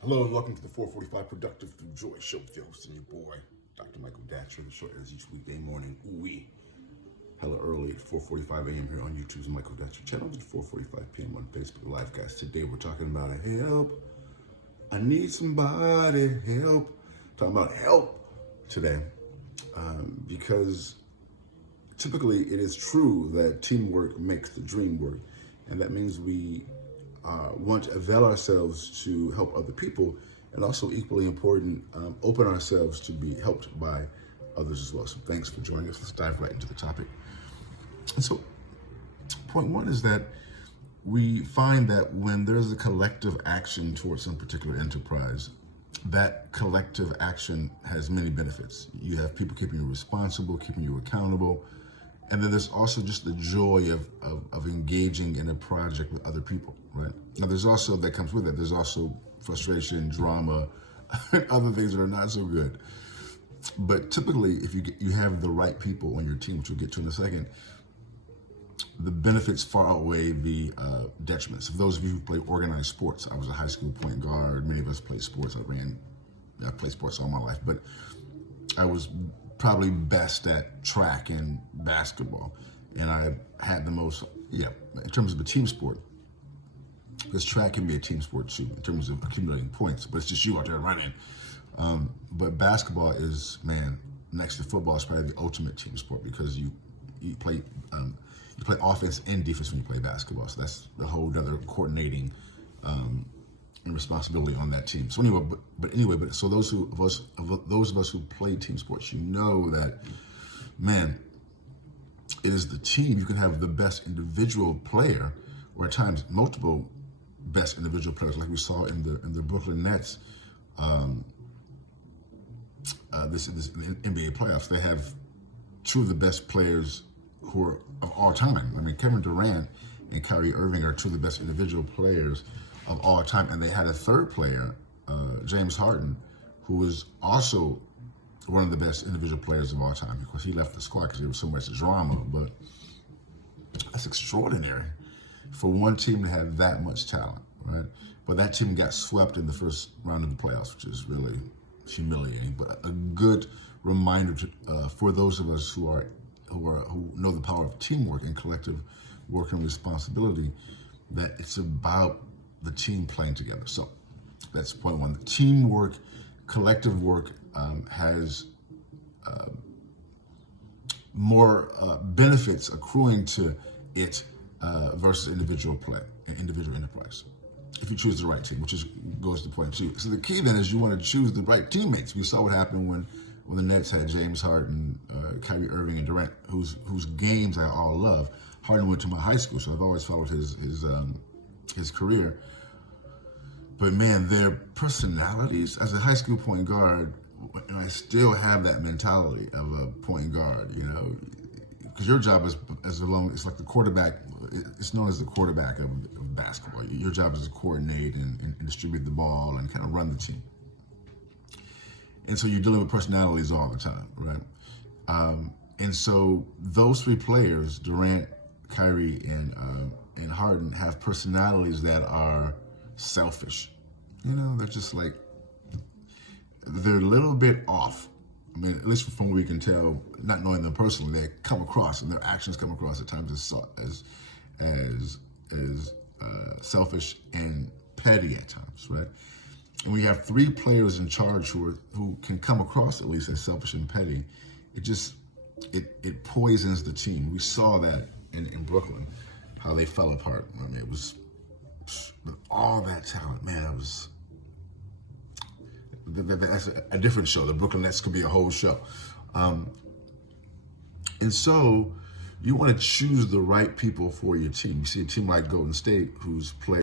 Hello and welcome to the 445 Productive Through Joy Show with your host and your boy, Dr. Michael Datcher. The show airs each weekday morning, hella early at 4:45 a.m. here on YouTube's Michael Datcher channel, at 4:45 p.m. on Facebook Live. Guys, today we're talking about help. I need somebody help. Talking about help today because typically it is true that teamwork makes the dream work, and that means we want to avail ourselves to help other people, and also equally important, open ourselves to be helped by others as well. So thanks for joining us. Let's dive right into the topic. And so point one is that we find that when there's a collective action towards some particular enterprise, that collective action has many benefits. You have people keeping you responsible, keeping you accountable, and then there's also just the joy of engaging in a project with other people, right? Now there's also, that comes with it, there's also frustration, drama, and other things that are not so good. But typically, if you have the right people on your team, which we'll get to in a second, the benefits far outweigh the detriments. For those of you who play organized sports, I was a high school point guard. Many of us played sports. I played sports all my life, but I was probably best at track and basketball. And I had the most, in terms of a team sport, because track can be a team sport too, in terms of accumulating points, but it's just you out there running. But basketball is, man, next to football, is probably the ultimate team sport, because you play offense and defense when you play basketball. So that's the whole other coordinating and responsibility on that team. So anyway, but so those of us who play team sports, you know that, man, it is the team. You can have the best individual player, or at times multiple best individual players, like we saw in the Brooklyn Nets. This NBA playoffs, they have two of the best players who are of all time. I mean, Kevin Durant and Kyrie Irving are two of the best individual players of all time, and they had a third player, James Harden, who was also one of the best individual players of all time. Of course, he left the squad because there was so much drama, but that's extraordinary for one team to have that much talent, right? But that team got swept in the first round of the playoffs, which is really humiliating, but a good reminder for those of us who know the power of teamwork and collective work and responsibility, that it's about the team playing together. So that's point one. The teamwork, collective work has more benefits accruing to it versus individual play and individual enterprise, if you choose the right team, which goes to point two. So the key then is you want to choose the right teammates. We saw what happened when the Nets had James Harden, Kyrie Irving, and Durant, whose games I all love. Harden went to my high school, so I've always followed his career. But man, their personalities, as a high school point guard, I still have that mentality of a point guard, because your job is it's like the quarterback. It's known as the quarterback of basketball. Your job is to coordinate and distribute the ball and kind of run the team. And so you're dealing with personalities all the time, right? And so those three players, Durant, Kyrie, and Harden, have personalities that are selfish. They're just like, they're a little bit off. I mean, at least from what we can tell, not knowing them personally, they come across, and their actions come across at times as selfish and petty at times, right? And we have three players in charge who can come across at least as selfish and petty. It poisons the team. We saw that in Brooklyn, how they fell apart. I mean, it was with all that talent, man. That's a different show. The Brooklyn Nets could be a whole show. And so you want to choose the right people for your team. You see a team like Golden State, who's played